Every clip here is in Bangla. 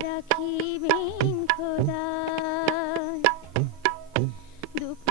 রাখিবেন খোদা দুঃখ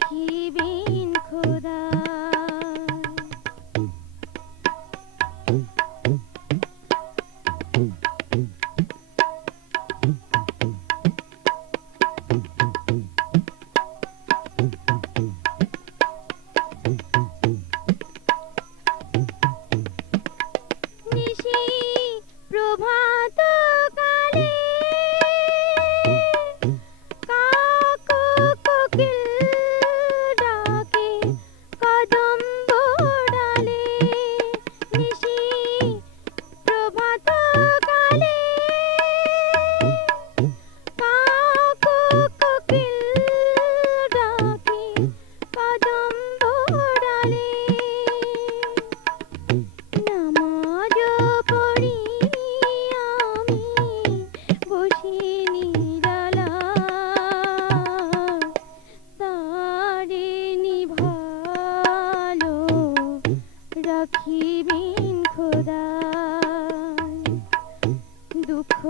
রাখিবেন খোদা? রাখিবিন খোদা দুঃখ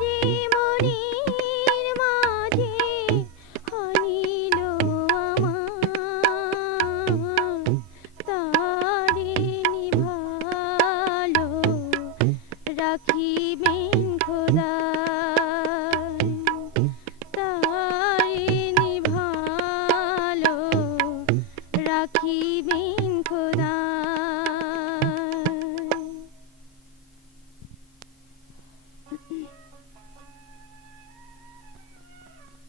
রে মনে